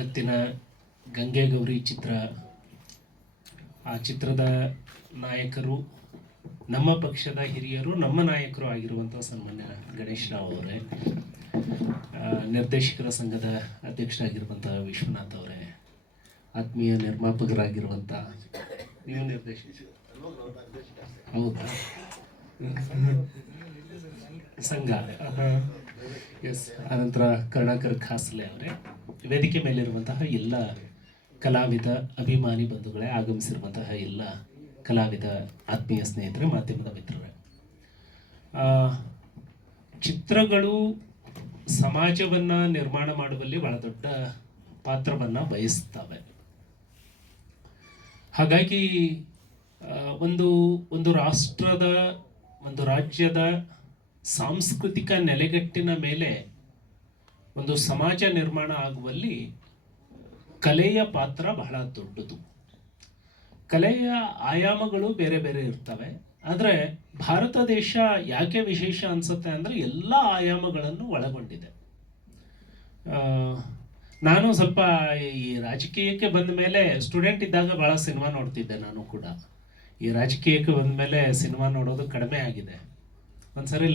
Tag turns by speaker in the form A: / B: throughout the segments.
A: ಇವತ್ತಿನ ಗಂಗೆ ಗೌರಿ ಚಿತ್ರ. ಆ ಚಿತ್ರದ ನಾಯಕರು ನಮ್ಮ ಪಕ್ಷದ ಹಿರಿಯರು ನಮ್ಮ ನಾಯಕರು ಆಗಿರುವಂಥ ಸನ್ಮಾನ್ಯ ಗಣೇಶ್ ರಾವ್ ಅವರೇ ನಿರ್ದೇಶಕರ ಸಂಘದ ಅಧ್ಯಕ್ಷರಾಗಿರುವಂಥ ವಿಶ್ವನಾಥ್ ಅವರೇ ಆತ್ಮೀಯ ನಿರ್ಮಾಪಕರಾಗಿರುವಂಥ ನೀವು ನಿರ್ದೇಶಕ ಹೌದಾ? ಸಂಘ. ಎಸ್ ಆನಂತರ ಕರ್ಣಾಕರ್ ಖಾಸ್ಲೆ ಅವರೇ. ವೇದಿಕೆ ಮೇಲಿರುವಂತಹ ಎಲ್ಲ ಕಲಾವಿದ ಅಭಿಮಾನಿ ಬಂಧುಗಳೇ ಆಗಮಿಸಿರುವಂತಹ ಎಲ್ಲ ಕಲಾವಿದ ಆತ್ಮೀಯ ಸ್ನೇಹಿತರೆ, ಮಾಧ್ಯಮದ ಮಿತ್ರರೇ. ಚಿತ್ರಗಳು ಸಮಾಜವನ್ನ ನಿರ್ಮಾಣ ಮಾಡುವಲ್ಲಿ ಬಹಳ ದೊಡ್ಡ ಪಾತ್ರವನ್ನು ಬಯಸ್ತವೆ ಹಾಗಾಗಿ ಒಂದು ಒಂದು ರಾಷ್ಟ್ರದ, ಒಂದು ರಾಜ್ಯದ ಸಾಂಸ್ಕೃತಿಕ ನೆಲೆಗಟ್ಟಿನ ಮೇಲೆ ಒಂದು ಸಮಾಜ ನಿರ್ಮಾಣ ಆಗುವಲ್ಲಿ ಕಲೆಯ ಪಾತ್ರ ಬಹಳ ದೊಡ್ಡದು. ಕಲೆಯ ಆಯಾಮಗಳು ಬೇರೆ ಬೇರೆ ಇರ್ತವೆ. ಆದರೆ ಭಾರತ ದೇಶ ಯಾಕೆ ವಿಶೇಷ ಅನ್ಸುತ್ತೆ ಅಂದರೆ ಎಲ್ಲ ಆಯಾಮಗಳನ್ನು ಒಳಗೊಂಡಿದೆ. ನಾನು ಸ್ವಲ್ಪ ಈ ರಾಜಕೀಯಕ್ಕೆ ಬಂದ ಮೇಲೆ ಸ್ಟೂಡೆಂಟ್ ಇದ್ದಾಗ ಭಾಳ ಸಿನಿಮಾ ನೋಡ್ತಿದ್ದೆ ನಾನು ಕೂಡ. ಈ ರಾಜಕೀಯಕ್ಕೆ ಬಂದ ಮೇಲೆ ಸಿನಿಮಾ ನೋಡೋದು ಕಡಿಮೆ ಆಗಿದೆ. ಒಂದ್ಸರಿ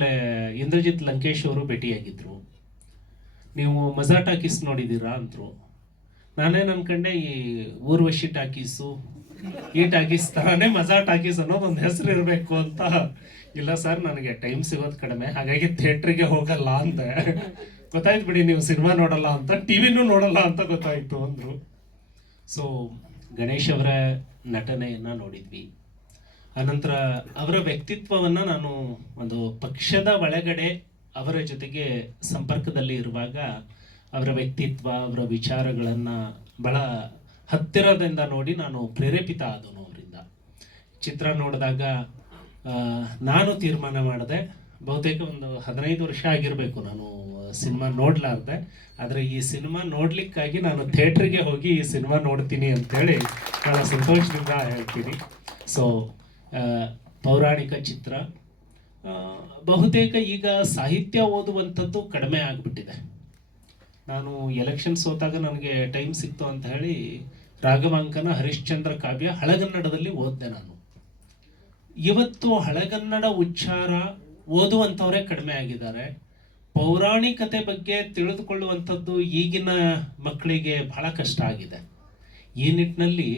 A: ಇಂದ್ರಜಿತ್ ಲಂಕೇಶ್ ಅವರು ಭೇಟಿಯಾಗಿದ್ರು. ನೀವು ಮಜಾ ಟಾಕೀಸ್ ನೋಡಿದ್ದೀರಾ ಅಂದ್ರು. ನಾನೇನು ಅನ್ಕಂಡೆ ಈ ಊರ್ವಶಿ ಟಾಕೀಸು ಈ ಟಾಕೀಸ್ ತರಾನೇ ಮಜಾ ಟಾಕೀಸ್ ಅನ್ನೋದು ಒಂದು ಹೆಸರು ಇರಬೇಕು ಅಂತ. ಇಲ್ಲ ಸರ್, ನನಗೆ ಟೈಮ್ ಸಿಗೋದು ಕಡಿಮೆ, ಹಾಗಾಗಿ ಥಿಯೇಟ್ರಿಗೆ ಹೋಗಲ್ಲ ಅಂದೆ ಗೊತ್ತಾಯ್ತು ಬಿಡಿ, ನೀವು ಸಿನಿಮಾ ನೋಡಲ್ಲ ಅಂತ, ಟಿವಿನೂ ನೋಡಲ್ಲ ಅಂತ ಗೊತ್ತಾಯ್ತು ಅಂದ್ರು. ಸೊ ಗಣೇಶ್ ಅವರ ನಟನೆಯನ್ನ ನೋಡಿದ್ವಿ. ಅನಂತರ ಅವರ ವ್ಯಕ್ತಿತ್ವವನ್ನ ನಾನು ಒಂದು ಪಕ್ಷದ ಒಳಗಡೆ ಅವರ ಜೊತೆಗೆ ಸಂಪರ್ಕದಲ್ಲಿ ಇರುವಾಗ ಅವರ ವ್ಯಕ್ತಿತ್ವ, ಅವರ ವಿಚಾರಗಳನ್ನು ಬಹಳ ಹತ್ತಿರದಿಂದ ನೋಡಿ ನಾನು ಪ್ರೇರೇಪಿತ ಆದನು ಅವರಿಂದ. ಚಿತ್ರ ನೋಡಿದಾಗ ನಾನು ತೀರ್ಮಾನ ಮಾಡಿದೆ. ಬಹುತೇಕ ಒಂದು ಹದಿನೈದು ವರ್ಷ ಆಗಿರಬೇಕು ನಾನು ಸಿನಿಮಾ ನೋಡಲಾರ್ದೆ. ಆದರೆ ಈ ಸಿನಿಮಾ ನೋಡಲಿಕ್ಕಾಗಿ ನಾನು ಥಿಯೇಟ್ರಿಗೆ ಹೋಗಿ ಈ ಸಿನಿಮಾ ನೋಡ್ತೀನಿ ಅಂತೇಳಿ ಬಹಳ ಸಂತೋಷದಿಂದ ಹೇಳ್ತೀನಿ. ಸೊ ಪೌರಾಣಿಕ ಚಿತ್ರ ಬಹುತೇಕ ಈಗ ಸಾಹಿತ್ಯ ಓದುವಂಥದ್ದು ಕಡಿಮೆ ಆಗಿಬಿಟ್ಟಿದೆ. ನಾನು ಎಲೆಕ್ಷನ್ ಸೋತಾಗ ನನಗೆ ಟೈಮ್ ಸಿಕ್ತು ಅಂತ ಹೇಳಿ ರಾಘವಾಂಕನ ಹರಿಶ್ಚಂದ್ರ ಕಾವ್ಯ ಹಳಗನ್ನಡದಲ್ಲಿ ಓದಿದೆ ನಾನು. ಇವತ್ತು ಹಳಗನ್ನಡ ಉಚ್ಚಾರ ಓದುವಂಥವರೇ ಕಡಿಮೆ ಆಗಿದ್ದಾರೆ. ಪೌರಾಣಿಕತೆ ಬಗ್ಗೆ ತಿಳಿದುಕೊಳ್ಳುವಂಥದ್ದು ಈಗಿನ ಮಕ್ಕಳಿಗೆ ಬಹಳ ಕಷ್ಟ ಆಗಿದೆ. ಈ ನಿಟ್ಟಿನಲ್ಲಿ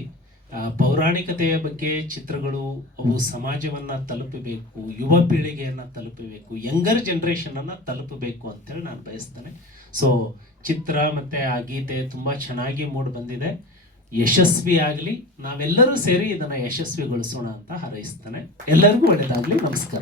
A: ಪೌರಾಣಿಕತೆಯ ಬಗ್ಗೆ ಚಿತ್ರಗಳು, ಅವು ಸಮಾಜವನ್ನ ತಲುಪಬೇಕು, ಯುವ ಪೀಳಿಗೆಯನ್ನ ತಲುಪಬೇಕು, ಯಂಗರ್ ಜನರೇಷನ್ ಅನ್ನ ತಲುಪಬೇಕು ಅಂತೇಳಿ ನಾನು ಬಯಸ್ತೇನೆ. ಸೊ ಚಿತ್ರ ಮತ್ತೆ ಆ ಗೀತೆ ತುಂಬಾ ಚೆನ್ನಾಗಿ ಮೂಡ್ ಬಂದಿದೆ. ಯಶಸ್ವಿ ಆಗಲಿ, ನಾವೆಲ್ಲರೂ ಸೇರಿ ಇದನ್ನ ಯಶಸ್ವಿಗೊಳಿಸೋಣ ಅಂತ ಹಾರೈಸ್ತೇನೆ. ಎಲ್ಲರಿಗೂ ಒಳ್ಳೆಯದಾಗಲಿ ನಮಸ್ಕಾರ.